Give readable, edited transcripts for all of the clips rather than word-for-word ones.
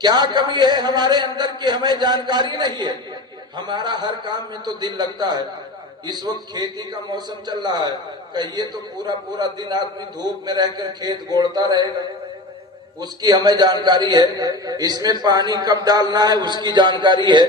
کیا کمی ہے ہمارے اندر کی ہمیں جانکاری نہیں ہے؟ ہمارا ہر کام میں تو دل لگتا ہے. اس وقت کھیتی کا موسم چل رہا ہے، کہیے تو پورا دن آدمی دھوپ میں رہ کر کھیت گوڑتا رہے گا، اس کی ہمیں جانکاری ہے. اس میں پانی کب ڈالنا ہے اس کی جانکاری ہے،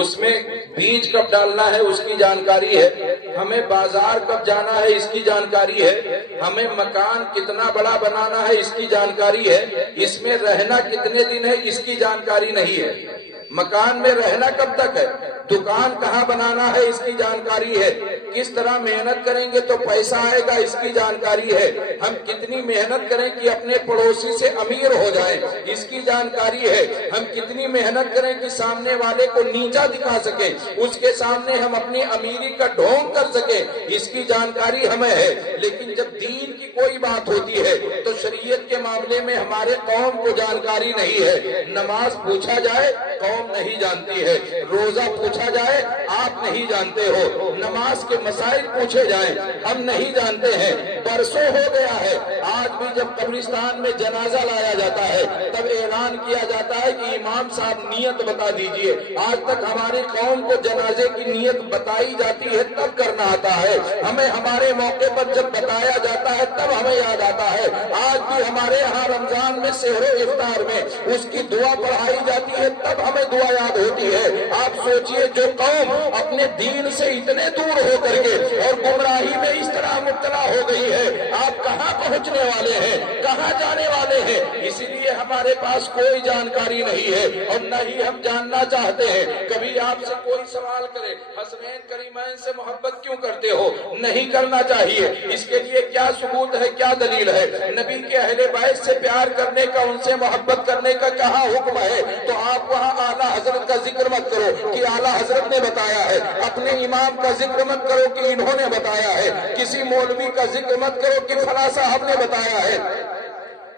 اس میں بیج کب ڈالنا ہے اس کی جانکاری ہے، ہمیں بازار کب جانا ہے اس کی جانکاری ہے، ہمیں مکان کتنا بڑا بنانا ہے اس کی جانکاری ہے، اس میں رہنا کتنے دن ہے اس کی جانکاری نہیں ہے. مکان میں رہنا کب تک ہے، دکان کہاں بنانا ہے اس کی جانکاری ہے، کس طرح محنت کریں گے تو پیسہ آئے گا اس کی جانکاری ہے، ہم کتنی محنت کریں کہ اپنے پڑوسی سے امیر ہو جائیں اس کی جانکاری ہے، ہم کتنی محنت کریں کہ سامنے والے کو نیچا دکھا سکیں، اس کے سامنے ہم اپنی امیری کا ڈھونگ کر سکیں اس کی جانکاری ہمیں ہے. لیکن جب دین کی کوئی بات ہوتی ہے تو شریعت کے معاملے میں ہمارے قوم کو جانکاری نہیں ہے. نماز پوچھا جائے قوم نہیں جانتی ہے، روزہ پوچھا جائے آپ نہیں جانتے ہو، نماز کے مسائل پوچھے جائیں ہم نہیں جانتے ہیں. برسوں ہو گیا ہے، آج بھی جب قبرستان میں جنازہ لایا جاتا ہے تب اعلان کیا جاتا ہے کہ امام صاحب نیت بتا دیجئے. آج تک ہماری قوم کو جنازے کی نیت بتائی جاتی ہے تب کرنا آتا ہے، ہمیں ہمارے موقع پر جب بتایا جاتا ہے تب ہمیں یاد آتا ہے. آج بھی ہمارے یہاں رمضان میں سحر و افطار میں اس کی دعا پڑھائی جاتی ہے تب ہمیں دعا یاد ہوتی ہے. آپ سوچئے جو قوم اپنے دین سے اتنے دور ہو کر کے اور گمراہی میں اس طرح مبتلا ہو گئی ہے، آپ کہاں پہنچنے والے ہیں، کہاں جانے والے ہیں؟ اسی لیے ہمارے پاس کوئی جانکاری نہیں ہے اور نہ ہی ہم جاننا چاہتے ہیں. کبھی آپ سے کوئی سوال کرے حسنین کریمین سے محبت کیوں کرتے ہو، نہیں کرنا چاہیے. اس کے لیے کیا ثبوت ہے، کیا دلیل ہے؟ نبی کے اہل بیت سے پیار کرنے کا، ان سے محبت کرنے کا کہاں حکم ہے؟ تو آپ وہاں اعلیٰ حضرت کا ذکر مت کرو کہ اعلیٰ حضرت نے بتایا ہے، اپنے امام کا ذکر مت کرو کہ انہوں نے بتایا ہے، کسی مولوی کا ذکر مت کرو کہ فلاں صاحب نے بتایا ہے.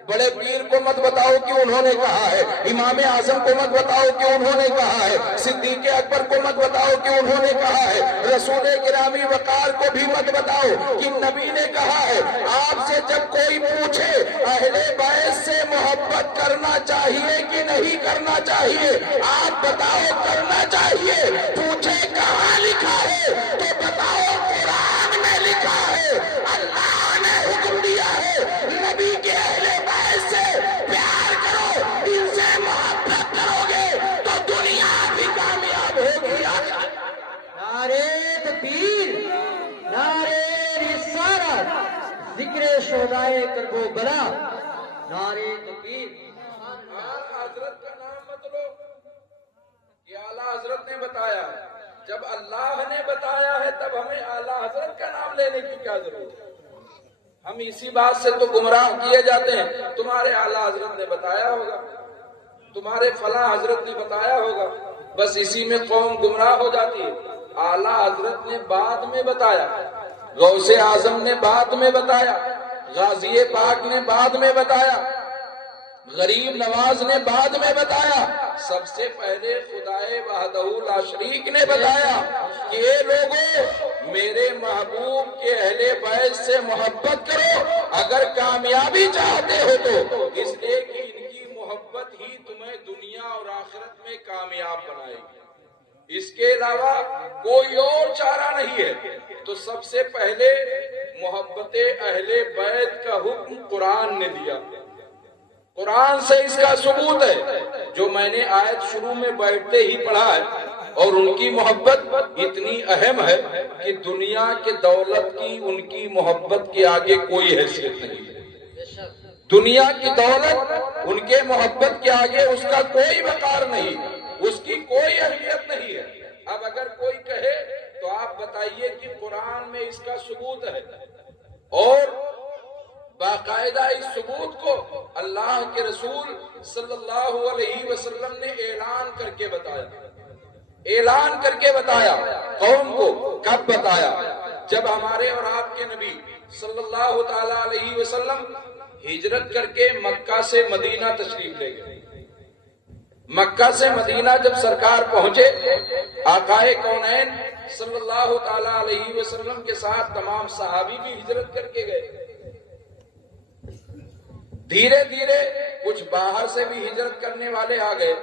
بڑے پیر کو مت بتاؤ کہ انہوں نے کہا ہے، امام اعظم کو مت بتاؤ کہ انہوں نے کہا ہے، صدیق اکبر کو مت بتاؤ کہ انہوں نے کہا ہے، رسول گرامی وقار کو بھی مت بتاؤ کہ نبی نے کہا ہے. آپ سے جب کوئی پوچھے اہل بیت سے محبت کرنا چاہیے کہ نہیں کرنا چاہیے، آپ بتاؤ کرنا چاہیے. پوچھے کہاں لکھا ہے تو بتاؤ قرآن میں لکھا ہے، اللہ نے حکم دیا ہے نبی کے اہل بیت سے پیار کرو، ان سے محبت کرو گے تو دنیا بھی کامیاب ہوگی. نعرے تکبیر، نعرے رسالت، ذکر شہدائے کربلا، نعرے تکبیر. حضرت کا نام مت لو، یہ اعلیٰ حضرت نے بتایا. جب اللہ نے بتایا ہے تب ہمیں اعلیٰ حضرت کا نام لینے کی کیا ضرورت ہے؟ ہم اسی بات سے تو گمراہ کیے جاتے ہیں. تمہارے اعلیٰ حضرت نے بتایا ہوگا، تمہارے فلاں حضرت نے بتایا ہوگا، بس اسی میں قوم گمراہ ہو جاتی ہے. اعلیٰ حضرت نے بعد میں بتایا، غوث اعظم نے بعد میں بتایا، غازی پاک نے بعد میں بتایا، غریب نواز نے بعد میں بتایا. سب سے پہلے خدائے وحدہ لا شریک نے بتایا کہ اے لوگوں میرے محبوب کے اہل بیت سے محبت کرو اگر کامیابی چاہتے ہو تو، اس لیے کہ ان کی محبت ہی تمہیں دنیا اور آخرت میں کامیاب بنائے گی، اس کے علاوہ کوئی اور چارہ نہیں ہے. تو سب سے پہلے محبت اہل بیت کا حکم قرآن نے دیا. قرآن سے اس کا ثبوت ہے جو میں نے آیت شروع میں بیٹھتے ہی پڑھا ہے. اور ان کی محبت اتنی اہم ہے کہ دنیا کے دولت کی ان کی محبت کے آگے کوئی حیثیت نہیں ہے. دنیا کی دولت ان کے محبت کے آگے اس کا کوئی وقار نہیں، اس کی کوئی اہمیت نہیں ہے. اب اگر کوئی کہے تو آپ بتائیے کہ قرآن میں اس کا ثبوت ہے، اور باقاعدہ اس ثبوت کو اللہ کے رسول صلی اللہ علیہ وسلم نے اعلان کر کے بتایا. اعلان کر کے بتایا قوم کو. کب بتایا؟ جب ہمارے اور آپ کے نبی صلی اللہ تعالی علیہ وسلم ہجرت کر کے مکہ سے مدینہ تشریف لے گئے. مکہ سے مدینہ جب سرکار پہنچے، آقائے کونین صلی اللہ تعالی علیہ وسلم کے ساتھ تمام صحابی بھی ہجرت کر کے گئے. دھیرے دھیرے کچھ باہر سے بھی ہجرت کرنے والے آ گئے،